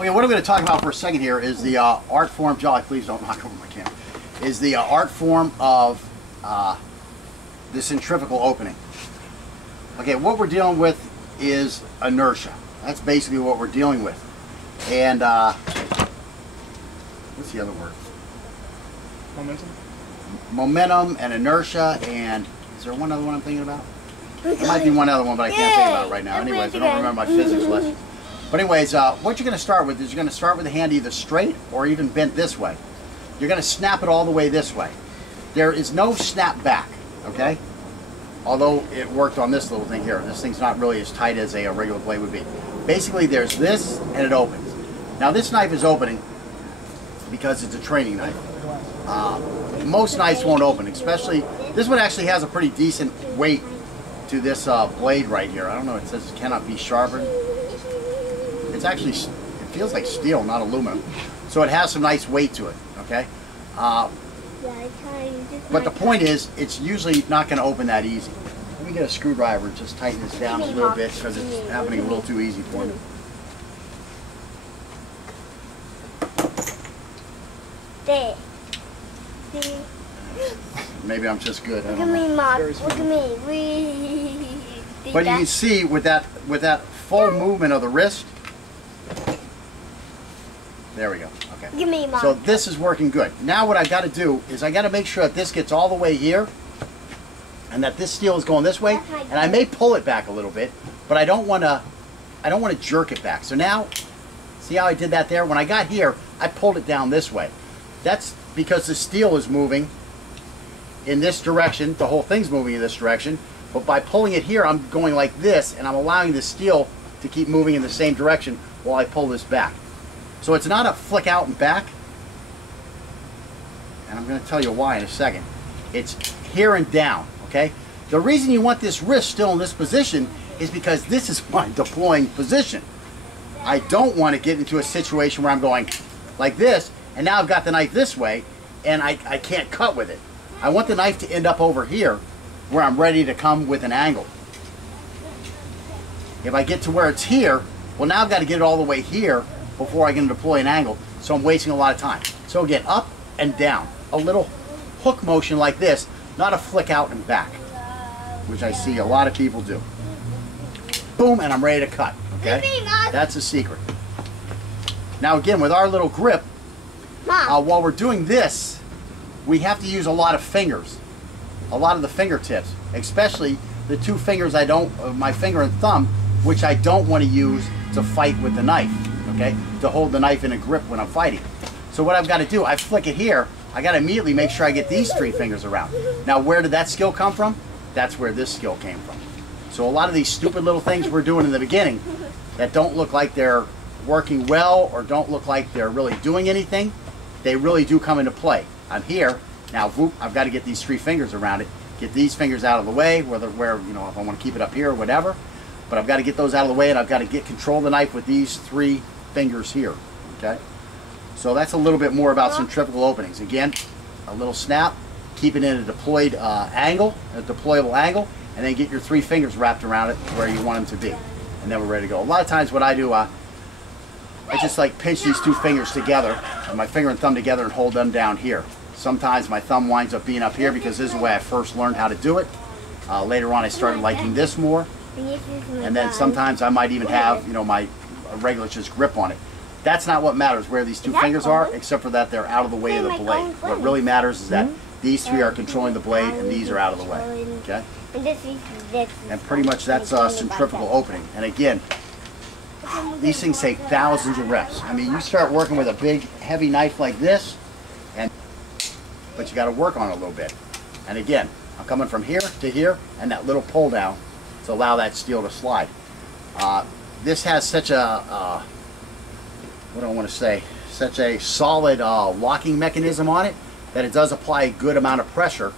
Okay, what I'm going to talk about for a second here is the art form, Jolly, please don't knock over my camera, is the art form of the centrifugal opening. Okay, what we're dealing with is inertia. That's basically what we're dealing with. And, what's the other word? Momentum? Momentum and inertia, and is there one other one I'm thinking about? There might be one other one, but I can't think about it right now. Anyways, I don't remember my physics lessons. But anyways, what you're going to start with is you're going to start with the hand either straight or even bent this way. You're going to snap it all the way this way. There is no snap back, okay? Although it worked on this little thing here. This thing's not really as tight as a regular blade would be. Basically, there's this and it opens. Now this knife is opening because it's a training knife. Most knives won't open, especially, this one actually has a pretty decent weight to this blade right here. I don't know, it says it cannot be sharpened. It's actually, it feels like steel, not aluminum. So it has some nice weight to it, okay? But the point is, it's usually not going to open that easy. Let me get a screwdriver and just tighten this down a little bit because it's happening a little too easy for me. There. Maybe I'm just good. Look at me, Mom. Look at me. But you can see with that full movement of the wrist. There we go. Okay. Give me, Mom. So this is working good. Now what I got to do is I got to make sure that this gets all the way here, and that this steel is going this way. And I may pull it back a little bit, but I don't want to jerk it back. So now, see how I did that there? When I got here, I pulled it down this way. That's because the steel is moving in this direction. The whole thing's moving in this direction. But by pulling it here, I'm going like this, and I'm allowing the steel to keep moving in the same direction while I pull this back. So it's not a flick out and back. And I'm going to tell you why in a second. It's here and down, okay? The reason you want this wrist still in this position is because this is my deploying position. I don't want to get into a situation where I'm going like this, and now I've got the knife this way, and I can't cut with it. I want the knife to end up over here where I'm ready to come with an angle. If I get to where it's here, well, now I've got to get it all the way here before I can deploy an angle, so I'm wasting a lot of time. So again, up and down. A little hook motion like this, not a flick out and back, which I see a lot of people do. Boom, and I'm ready to cut, okay? That's the secret. Now again, with our little grip, while we're doing this, we have to use a lot of fingers. A lot of the fingertips, especially the two fingers my finger and thumb, which I don't want to use to fight with the knife, okay? To hold the knife in a grip when I'm fighting. So what I've got to do, I flick it here, I got to immediately make sure I get these three fingers around. Now where did that skill come from? That's where this skill came from. So a lot of these stupid little things we're doing in the beginning that don't look like they're working well or don't look like they're really doing anything, they really do come into play. I'm here, now whoop, I've got to get these three fingers around it, get these fingers out of the way, where you know, if I want to keep it up here or whatever, but I've got to get those out of the way, and I've got to control the knife with these three fingers here, okay? So that's a little bit more about centrifugal openings. Again, a little snap, keep it in a deployed angle, a deployable angle, and then get your three fingers wrapped around it where you want them to be. And then we're ready to go. A lot of times what I do, I just like pinch these two fingers together, and my finger and thumb together, and hold them down here. Sometimes my thumb winds up being up here because this is the way I first learned how to do it. Later on I started liking this more. And then sometimes I might even have, you know, my regular just grip on it. That's not what matters where these two fingers are, except for that they're out of the way of the blade. What really matters is that these three are controlling the blade and these are out of the way. Okay? And pretty much that's centrifugal opening. And again, these things take thousands of reps. I mean, you start working with a big, heavy knife like this, but you got to work on it a little bit. And again, I'm coming from here to here, and that little pull down to allow that steel to slide. This has such a, what do I want to say, such a solid locking mechanism on it that it does apply a good amount of pressure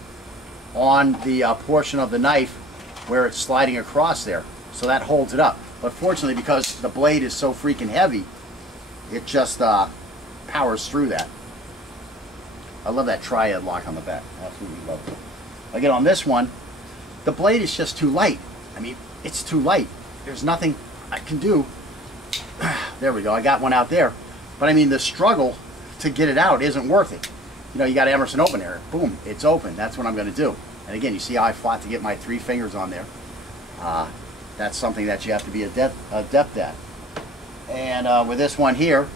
on the portion of the knife where it's sliding across there. So that holds it up. But fortunately, because the blade is so freaking heavy, it just powers through that. I love that triad lock on the back. Absolutely love it. Again, on this one, the blade is just too light. I mean, it's too light. There's nothing I can do There we go. I got one out there. But I mean, the struggle to get it out isn't worth it. You know, you got Emerson open there. Boom, it's open. That's what I'm going to do. And again, you see how I fought to get my 3 fingers on there. That's something that you have to be adept at. And with this one here,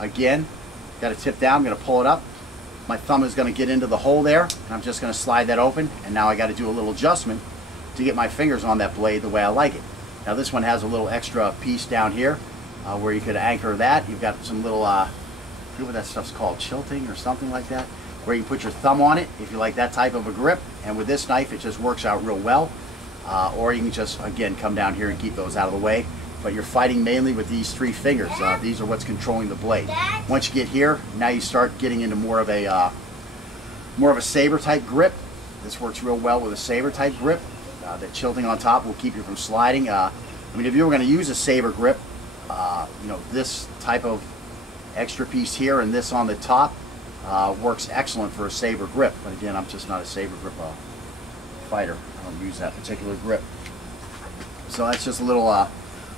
again, got to tip down. I'm going to pull it up. My thumb is going to get into the hole there, and I'm just going to slide that open. And now I got to do a little adjustment to get my fingers on that blade the way I like it. Now this one has a little extra piece down here where you could anchor that. You've got some little, I forget what that stuff's called, chilting or something like that, where you can put your thumb on it if you like that type of a grip. And with this knife, it just works out real well. Or you can just, again, come down here and keep those out of the way. But you're fighting mainly with these 3 fingers. These are what's controlling the blade. Once you get here, now you start getting into more of a saber type grip. This works real well with a saber type grip. The chilting on top will keep you from sliding. I mean, if you were going to use a saber grip, you know, this type of extra piece here and this on the top works excellent for a saber grip. But again, I'm just not a saber grip fighter. I don't use that particular grip. So that's just a little,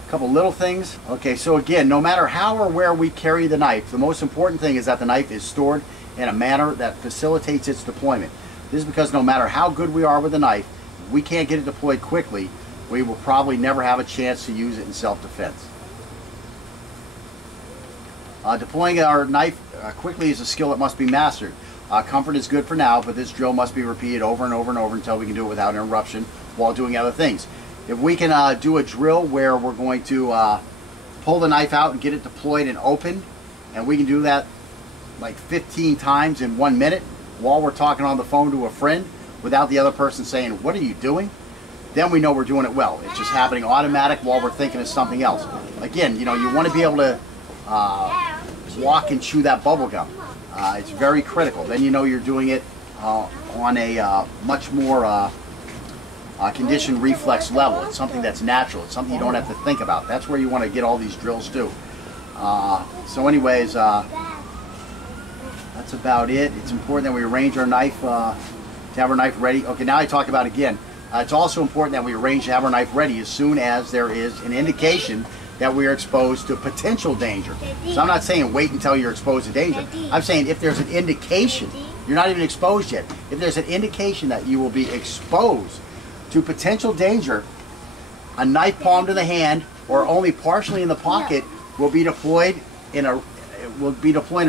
couple little things. Okay, so again, no matter how or where we carry the knife, the most important thing is that the knife is stored in a manner that facilitates its deployment. This is because no matter how good we are with the knife, if we can't get it deployed quickly, we will probably never have a chance to use it in self-defense. Deploying our knife quickly is a skill that must be mastered. Comfort is good for now, but this drill must be repeated over and over and over until we can do it without interruption while doing other things. If we can do a drill where we're going to pull the knife out and get it deployed and open, and we can do that like 15 times in 1 minute while we're talking on the phone to a friend without the other person saying, "What are you doing?" then we know we're doing it well. It's just happening automatic while we're thinking of something else. Again, you know, you want to be able to walk and chew that bubble gum. It's very critical. Then you know you're doing it on a much more conditioned reflex level. It's something that's natural. It's something you don't have to think about. That's where you want to get all these drills to. So anyways, that's about it. It's important that we arrange our knife, to have our knife ready. Okay, now I talk about again. It's also important that we arrange to have our knife ready as soon as there is an indication that we are exposed to potential danger. So I'm not saying wait until you're exposed to danger. I'm saying if there's an indication, you're not even exposed yet, if there's an indication that you will be exposed to potential danger, a knife palm to the hand or only partially in the pocket will be deployed in a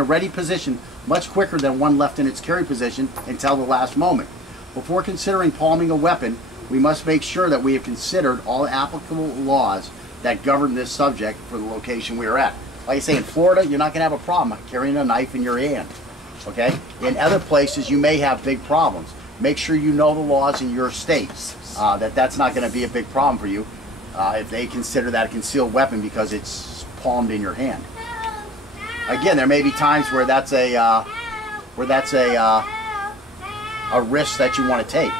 ready position much quicker than one left in its carry position until the last moment. Before considering palming a weapon, we must make sure that we have considered all applicable laws that govern this subject for the location we are at. Like I say, in Florida, you're not going to have a problem carrying a knife in your hand. Okay? In other places, you may have big problems. Make sure you know the laws in your state. That's not going to be a big problem for you if they consider that a concealed weapon because it's palmed in your hand. Again, there may be times where that's a risk that you want to take.